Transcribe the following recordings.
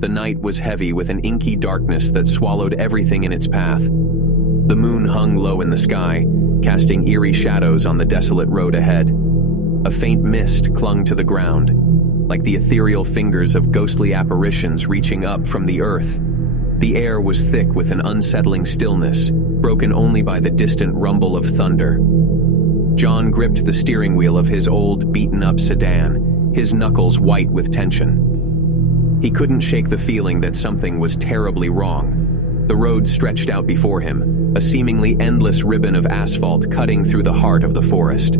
The night was heavy with an inky darkness that swallowed everything in its path. The moon hung low in the sky, casting eerie shadows on the desolate road ahead. A faint mist clung to the ground, like the ethereal fingers of ghostly apparitions reaching up from the earth. The air was thick with an unsettling stillness, broken only by the distant rumble of thunder. John gripped the steering wheel of his old, beaten-up sedan, his knuckles white with tension. He couldn't shake the feeling that something was terribly wrong. The road stretched out before him, a seemingly endless ribbon of asphalt cutting through the heart of the forest.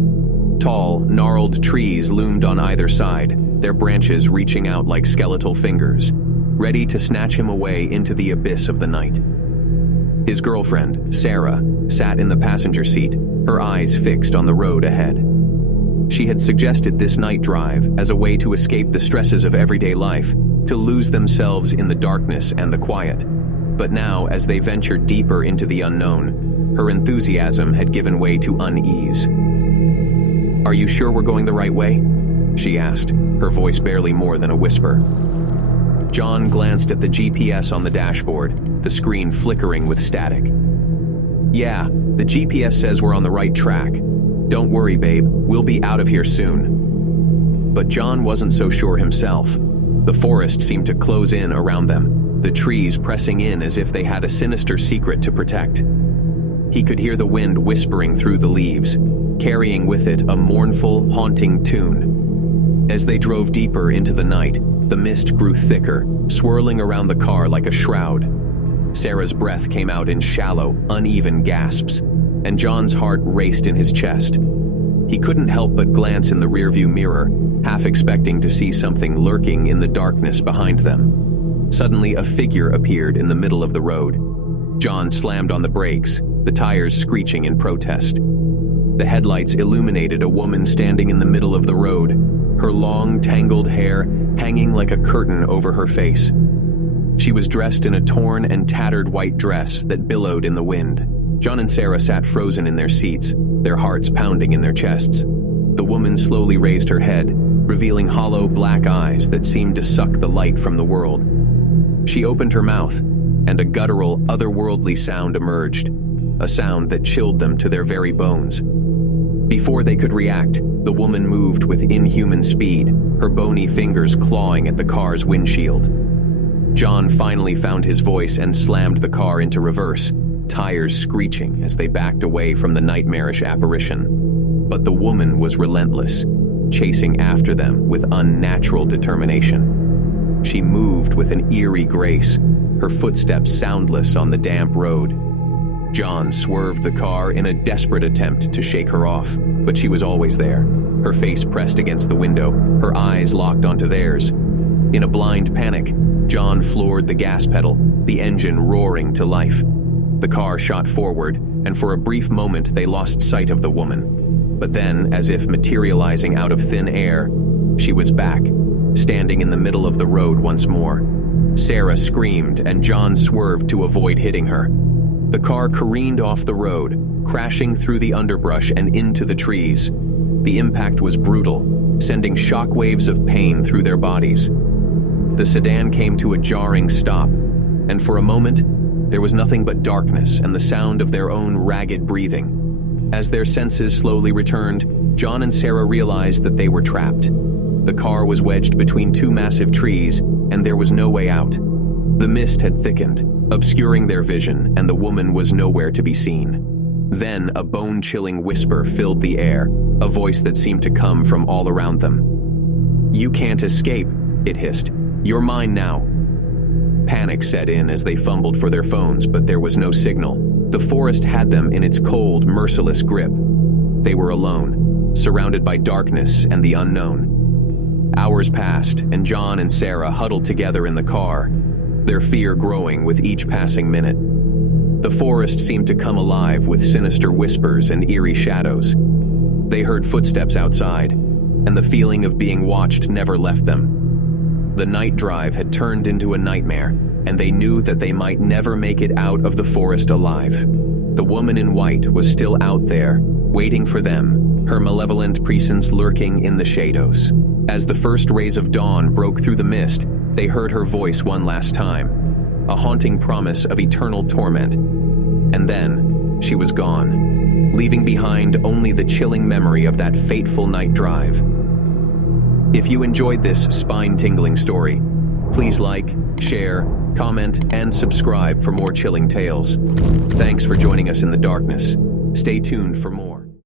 Tall, gnarled trees loomed on either side, their branches reaching out like skeletal fingers, ready to snatch him away into the abyss of the night. His girlfriend, Sarah, sat in the passenger seat, her eyes fixed on the road ahead. She had suggested this night drive as a way to escape the stresses of everyday life, to lose themselves in the darkness and the quiet. But now, as they ventured deeper into the unknown, her enthusiasm had given way to unease. "Are you sure we're going the right way?" she asked, her voice barely more than a whisper. John glanced at the GPS on the dashboard, the screen flickering with static. "Yeah, the GPS says we're on the right track. Don't worry, babe, we'll be out of here soon." But John wasn't so sure himself. The forest seemed to close in around them, the trees pressing in as if they had a sinister secret to protect. He could hear the wind whispering through the leaves, carrying with it a mournful, haunting tune. As they drove deeper into the night, the mist grew thicker, swirling around the car like a shroud. Sarah's breath came out in shallow, uneven gasps, and John's heart raced in his chest. He couldn't help but glance in the rearview mirror, half expecting to see something lurking in the darkness behind them. Suddenly, a figure appeared in the middle of the road. John slammed on the brakes, the tires screeching in protest. The headlights illuminated a woman standing in the middle of the road, her long, tangled hair hanging like a curtain over her face. She was dressed in a torn and tattered white dress that billowed in the wind. John and Sarah sat frozen in their seats, their hearts pounding in their chests. The woman slowly raised her head, revealing hollow black eyes that seemed to suck the light from the world. She opened her mouth, and a guttural, otherworldly sound emerged, a sound that chilled them to their very bones. Before they could react, the woman moved with inhuman speed, her bony fingers clawing at the car's windshield. John finally found his voice and slammed the car into reverse, tires screeching as they backed away from the nightmarish apparition. But the woman was relentless, chasing after them with unnatural determination. She moved with an eerie grace, her footsteps soundless on the damp road. John swerved the car in a desperate attempt to shake her off, but she was always there, her face pressed against the window, her eyes locked onto theirs. In a blind panic, John floored the gas pedal, the engine roaring to life. The car shot forward, and for a brief moment they lost sight of the woman. But then, as if materializing out of thin air, she was back, standing in the middle of the road once more. Sarah screamed, and John swerved to avoid hitting her. The car careened off the road, crashing through the underbrush and into the trees. The impact was brutal, sending shockwaves of pain through their bodies. The sedan came to a jarring stop, and for a moment, there was nothing but darkness and the sound of their own ragged breathing. As their senses slowly returned, John and Sarah realized that they were trapped. The car was wedged between two massive trees, and there was no way out. The mist had thickened, obscuring their vision, and the woman was nowhere to be seen. Then a bone-chilling whisper filled the air, a voice that seemed to come from all around them. "You can't escape," it hissed. "You're mine now." Panic set in as they fumbled for their phones, but there was no signal. The forest had them in its cold, merciless grip. They were alone, surrounded by darkness and the unknown. Hours passed, and John and Sarah huddled together in the car, their fear growing with each passing minute. The forest seemed to come alive with sinister whispers and eerie shadows. They heard footsteps outside, and the feeling of being watched never left them. The night drive had turned into a nightmare, and they knew that they might never make it out of the forest alive. The woman in white was still out there, waiting for them, her malevolent presence lurking in the shadows. As the first rays of dawn broke through the mist, They heard her voice one last time, a haunting promise of eternal torment. And then, she was gone, leaving behind only the chilling memory of that fateful night drive. If you enjoyed this spine-tingling story, please like, share, comment, and subscribe for more chilling tales. Thanks for joining us in the darkness. Stay tuned for more.